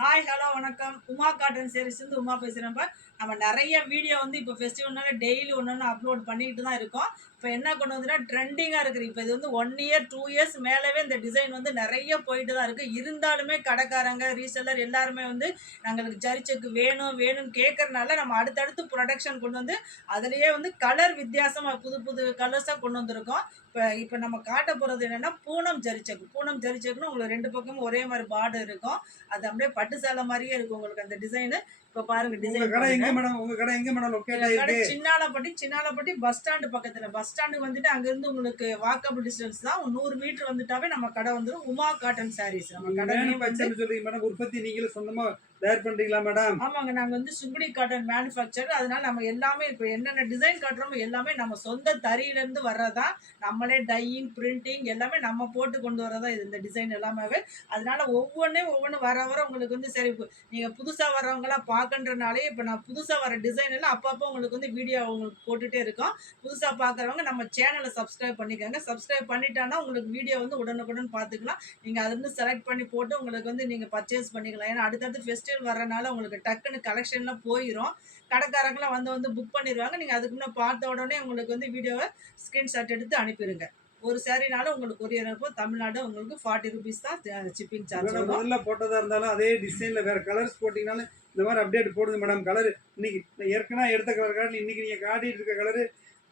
Hi hello வணக்கம். Uma cotton சாரீஸ்லேருந்து Uma பேசுகிறேன்ப்பா. நம்ம நிறைய வீடியோ வந்து இப்போ ஃபெஸ்டிவல்னால டெய்லி ஒன்று ஒன்று அப்லோட் பண்ணிட்டு தான் இருக்கோம். இப்போ என்ன கொண்டு வந்துன்னா ட்ரெண்டிங்காக இருக்குது. இப்போ இது வந்து 1 இயர் 2 இயர்ஸ் மேலவே இந்த டிசைன் வந்து நிறைய போயிட்டு தான் இருக்குது. இருந்தாலுமே கடைக்காரங்க ரீசெல்லர் எல்லாருமே வந்து எங்களுக்கு ஜரிச்சக்கு வேணும் வேணும்னு கேட்கறனால நம்ம அடுத்தடுத்து ப்ரொடக்ஷன் கொண்டு வந்து அதுலேயே வந்து கலர் வித்தியாசமாக புது புது கலர்ஸாக கொண்டு வந்திருக்கோம். இப்போ நம்ம காட்ட போகிறது என்னென்னா பூனம் ஜரிச்சக்குன்னு உங்களுக்கு ரெண்டு பக்கமும் ஒரே மாதிரி பார்டர் இருக்கும். அது அப்படியே பட்டு சேலை மாதிரியே இருக்கும் உங்களுக்கு அந்த டிசைனு. இப்போ பாருங்க டிசைன். உங்க கடை எங்க மேடம் லொகேட் ஆயிருக்கு? சின்னாலப்பட்டி பஸ் ஸ்டாண்டு பக்கத்துல. பஸ் ஸ்டாண்டுக்கு வந்துட்டு அங்க இருந்து உங்களுக்கு வாக்கபிள் டிஸ்டன்ஸ் தான். 100 மீட்டர் வந்துட்டாவே நம்ம கடை வந்துடும். உமா காட்டன் சாரீஸ் நம்ம கடை சொல்றீங்க மேடம். உற்பத்தி நீங்களும் சொந்தமா தயார் பண்றீங்களா மேடம்? ஆமாங்க, நாங்க வந்து சுங்குடி காட்டன் மேனுஃபேக்சர். அதனால நம்ம எல்லாமே இப்போ என்னென்ன டிசைன் காட்டுறோமோ எல்லாமே நம்ம சொந்த தறியில இருந்து வர்றதா. நம்மளே டையிங் பிரிண்டிங் எல்லாமே நம்ம போட்டு கொண்டு வரதா இது இந்த டிசைன் எல்லாமே. அதனால ஒவ்வொன்று வர வர உங்களுக்கு வந்து சரி நீங்க புதுசா வர்றவங்களாம் பார்க்கன்றனாலே இப்போ நான் புதுசா வர டிசைன் எல்லாம் அப்பப்போ உங்களுக்கு வந்து வீடியோ உங்களுக்கு போட்டுட்டே இருக்கோம். புதுசா பார்க்குறவங்க நம்ம சேனலை சப்ஸ்கிரைப் பண்ணிக்கோங்க. சப்ஸ்கிரைப் பண்ணிட்டானா உங்களுக்கு வீடியோ வந்து உடனுக்குடன் பார்த்துக்கலாம். நீங்க அதுலேருந்து செலக்ட் பண்ணி போட்டு உங்களுக்கு வந்து நீங்க பர்ச்சேஸ் பண்ணிக்கலாம். ஏன்னா அடுத்தடுத்து ஃபெஸ்டிவல் வர்றனால உங்களுக்கு டக்குன்னு கலெக்ஷன்லாம் போயிடும். கடைக்காரங்களாம் வந்து புக் பண்ணிடுவாங்க. நீங்கள் அதுக்கு முன்னே பார்த்த உடனே உங்களுக்கு வந்து வீடியோவை ஸ்க்ரீன்ஷாட் எடுத்து அனுப்பிடுங்க. ஒரு சாரினாலும் உங்களுக்கு கொரியர் இருக்கும். தமிழ்நாடு உங்களுக்கு 40 ரூபீஸ் தான் ஷிப்பிங் சார்ஜ். முதல்ல போட்டதா இருந்தாலும் அதே டிசைன்ல வேற கலர்ஸ் போட்டீங்கனாலும் இந்த மாதிரி அப்டேட் போடுங்க மேடம். கலர் இன்னைக்கு ஏற்கனவே எடுத்த கலர் காட்டி இன்னைக்கு நீங்க காட்டிட்டு இருக்க கலரு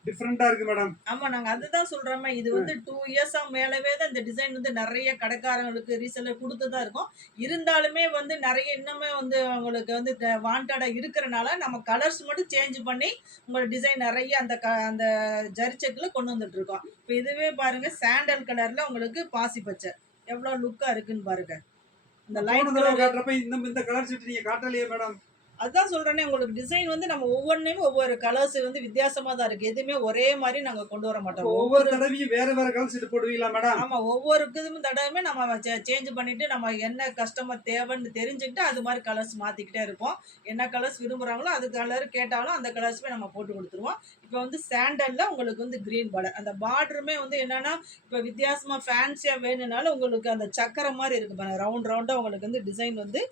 டிஃப்ரெண்டா இருக்கு மேடம். ஆமா, நாங்க அதுதான் சொல்றோமே. இது வந்து 2 இயர்ஸா மேலவே தான் இந்த டிசைன் வந்து நிறைய கடைக்காரங்களுக்கு ரீசெல்லர் கொடுத்துதான் இருக்கும். இருந்தாலுமே வந்து நிறைய இன்னுமே வந்து அவங்களுக்கு வந்து வாண்டடா இருக்கிறனால நம்ம கலர்ஸ் மட்டும் சேஞ்ச் பண்ணி உங்களோட டிசைன் நிறைய அந்த ஜரிச்சக்கில் கொண்டு வந்துட்டு இருக்கோம். இப்போ இதுவே பாருங்க சாண்டல் கலர்ல உங்களுக்கு பாசி பச்சை எவ்வளோ லுக்கா இருக்குன்னு பாருங்க. இந்த லைட் கலர் காட்டுறப்ப இந்த கலர் ஷீட் நீங்க காட்டலையே மேடம். அதுதான் சொல்றேனே, உங்களுக்கு டிசைன் வந்து நம்ம ஒவ்வொன்றையும் ஒவ்வொரு கலர்ஸ் வந்து வித்தியாசமா தான் இருக்கு. எதுவுமே ஒரே மாதிரி நாங்க கொண்டு வர மாட்டோம். ஒவ்வொரு தடவையும் வேற வேற கலர் ஷீட் போடுவீங்களா மேடம்? ஆமா, ஒவ்வொரு தடவையுமே நம்ம சேஞ்ச் பண்ணிட்டு நம்ம என்ன கஸ்டமர் தேவைன்னு தெரிஞ்சுக்கிட்டு அது மாதிரி கலர்ஸ் மாத்திக்கிட்டே இருப்போம். என்ன கலர்ஸ் விரும்புறாங்களோ அது கலர் கேட்டாலும் அந்த கலர்ஸுமே நம்ம போட்டு கொடுத்துருவோம். இப்போ வந்து சாண்டல்ல உங்களுக்கு வந்து கிரீன் பார்டர். அந்த பார்டருமே வந்து என்னன்னா இப்போ வித்தியாசமா ஃபேன்சியா வேணும்னாலும் உங்களுக்கு அந்த சக்கரை மாதிரி இருக்கு பாருங்க. ரவுண்ட் ரவுண்டா உங்களுக்கு வந்து டிசைன் வந்து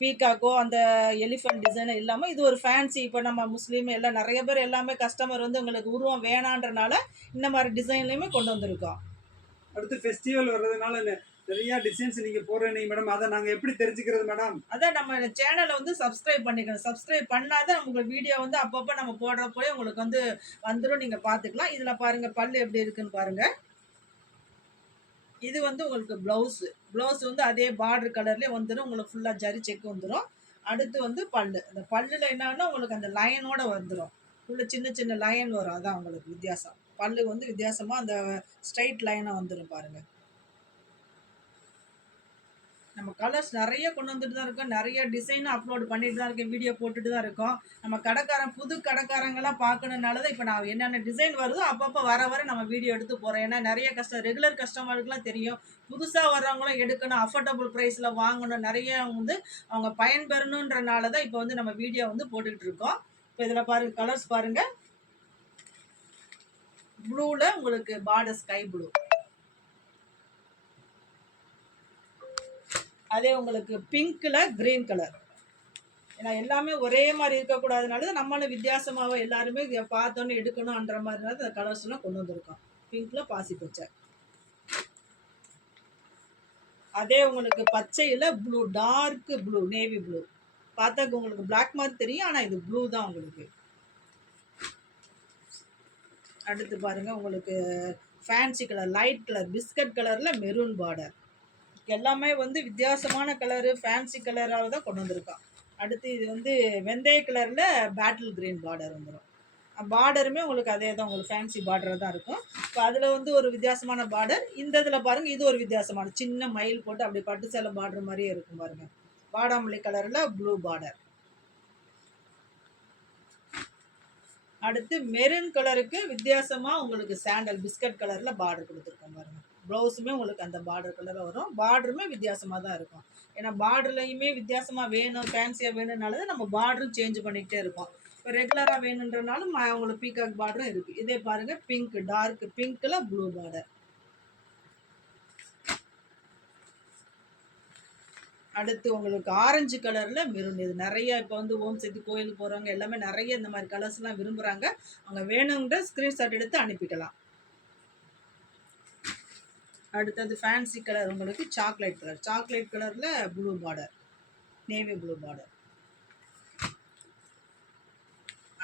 பீகாக்கோ அந்த எலிஃபண்ட் டிசைன் இல்லாமல் இது ஒரு ஃபேன்சி. இப்போ நம்ம முஸ்லீம் எல்லாம் நிறைய பேர் எல்லாமே கஸ்டமர் வந்து உங்களுக்கு உருவம் வேணான்றனால இந்த மாதிரி டிசைன்லையுமே கொண்டு வந்திருக்கோம். அடுத்து ஃபெஸ்டிவல் வர்றதுனால நிறைய டிசைன்ஸ் நீங்க போடுறீங்க மேடம். அதை நாங்க எப்படி தெரிஞ்சுக்கிறது மேடம்? அதான் நம்ம சேனலை வந்து சப்ஸ்கிரைப் பண்ணிக்கணும். சப்ஸ்கிரைப் பண்ணாதான் உங்களுக்கு வீடியோ வந்து அப்பப்போ நம்ம போடுறப்போயே உங்களுக்கு வந்து வந்துடும். நீங்கள் பார்த்துக்கலாம். இதில் பாருங்கள் பல்லு எப்படி இருக்குன்னு பாருங்கள். இது வந்து உங்களுக்கு ப்ளவுஸ் வந்து அதே பார்டர் கலர்லேயே வந்துடும். உங்களுக்கு ஃபுல்லாக ஜரி செக் வந்துடும். அடுத்து வந்து பல்லு. அந்த பல்லில் என்னன்னா உங்களுக்கு அந்த லைனோட வந்துடும். உள்ள சின்ன சின்ன லைன் வரும். அதான் உங்களுக்கு வித்தியாசம். பல்லு வந்து வித்தியாசமாக அந்த ஸ்ட்ரைட் லைனாக வந்துடும் பாருங்கள். நம்ம கலர்ஸ் நிறைய கொண்டு வந்துட்டு தான் இருக்கோம். நிறைய டிசைன் அப்லோட் பண்ணிட்டு தான் இருக்கேன். வீடியோ போட்டுட்டு தான் இருக்கோம். நம்ம புது கடைக்காரங்கெல்லாம் பார்க்கணுனால தான் இப்போ நான் என்னென்ன டிசைன் வருதோ அப்பப்போ வர வர நம்ம வீடியோ எடுத்து போகிறோம். ஏன்னா நிறைய ரெகுலர் கஸ்டமருக்குலாம் தெரியும். புதுசாக வர்றவங்களும் எடுக்கணும், அஃபோர்டபுள் ப்ரைஸில் வாங்கணும், நிறைய வந்து அவங்க பயன்பெறணுன்றனால தான் இப்போ வந்து நம்ம வீடியோ வந்து போட்டுக்கிட்டு இருக்கோம். இப்போ இதில் பாருங்கள் கலர்ஸ் பாருங்கள். ப்ளூவில் உங்களுக்கு பார்டர் ஸ்கை ப்ளூ. அதே உங்களுக்கு பிங்க்கில் க்ரீன் கலர். ஏன்னா எல்லாமே ஒரே மாதிரி இருக்கக்கூடாதுனால நம்மளும் வித்தியாசமாக எல்லாருமே பார்த்தோன்னு எடுக்கணும்ன்ற மாதிரினால அந்த கலர்ஸ்லாம் கொண்டு வந்திருக்கோம். பிங்க்கில் பாசி பச்சை. அதே உங்களுக்கு பச்சையில் blue, dark blue, navy blue. பார்த்தா உங்களுக்கு பிளாக் மாதிரி தெரியும், ஆனால் இது ப்ளூ தான் உங்களுக்கு. அடுத்து பாருங்கள் உங்களுக்கு fancy colour, light colour, biscuit கலரில் மெரூன் பார்டர். எல்லாமே வந்து வித்தியாசமான கலரு, ஃபேன்சி கலராக தான் கொண்டு வந்திருக்கோம். அடுத்து இது வந்து வெந்தய கலரில் பேட்டில் கிரீன் பார்டர் வந்துடும். பார்டருமே உங்களுக்கு அதே தான், உங்களுக்கு ஃபேன்சி பார்டராக தான் இருக்கும். இப்போ அதில் வந்து ஒரு வித்தியாசமான பார்டர். இந்த இதில் பாருங்கள், இது ஒரு வித்தியாசமான சின்ன மயில் போட்டு அப்படி பட்டு சேலை பார்டர் மாதிரியே இருக்கும் பாருங்கள். பாடாமல்லி கலரில் ப்ளூ பார்டர். அடுத்து மெரூன் கலருக்கு வித்தியாசமாக உங்களுக்கு சாண்டல் பிஸ்கட் கலரில் பார்டர் கொடுத்துருக்கோம் பாருங்கள். ப்ளவுஸுமே உங்களுக்கு அந்த பார்டர் கலரில் வரும். பார்டருமே வித்தியாசமாக தான் இருக்கும். ஏன்னா பார்டர்லையுமே வித்தியாசமாக வேணும், ஃபேன்சியாக வேணும்னால தான் நம்ம பார்டரும் சேஞ்ச் பண்ணிக்கிட்டே இருக்கோம். இப்போ ரெகுலராக வேணுன்றனாலும் உங்களுக்கு பீகாக் பார்டரும் இருக்குது. இதே பாருங்கள் பிங்க், டார்க் பிங்க்கில் ப்ளூ பார்டர். அடுத்து உங்களுக்கு ஆரஞ்சு கலரில் மெரூன். இது நிறைய இப்போ வந்து ஓம் சக்தி கோயிலுக்கு போகிறவங்க எல்லாமே நிறைய இந்த மாதிரி கலர்ஸ்லாம் விரும்புகிறாங்க. அவங்க வேணுங்கிற ஸ்க்ரீன்ஷாட் எடுத்து அனுப்பிக்கலாம். அடுத்தது ஃபேன்சி கலர் உங்களுக்கு சாக்லேட் கலர். சாக்லேட் கலரில் blue border, navy blue border.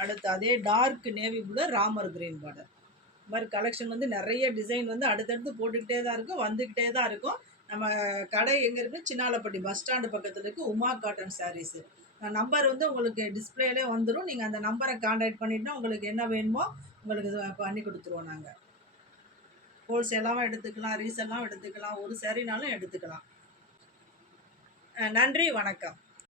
அடுத்து அதே dark navy blue Ramar green border. இந்த மாதிரி கலெக்ஷன் வந்து நிறைய டிசைன் வந்து அடுத்தடுத்து போட்டுக்கிட்டே தான் இருக்கும், வந்துக்கிட்டே தான் இருக்கும். நம்ம கடை எங்கே இருக்குது? சின்னாலப்பட்டி பஸ் ஸ்டாண்டு பக்கத்தில் இருக்குது, உமா காட்டன் சாரீஸு. நம்பர் வந்து உங்களுக்கு டிஸ்பிளேலே வந்துடும். நீங்கள் அந்த நம்பரை கான்டாக்ட் பண்ணிட்டா உங்களுக்கு என்ன வேணுமோ உங்களுக்கு இது பண்ணி கொடுத்துருவோம் நாங்கள். ஹோல்சேலாகவும் எடுத்துக்கலாம், ரீசெல்லாகவும் எடுத்துக்கலாம், ஒரு சரினாலும் எடுத்துக்கலாம். நன்றி, வணக்கம்.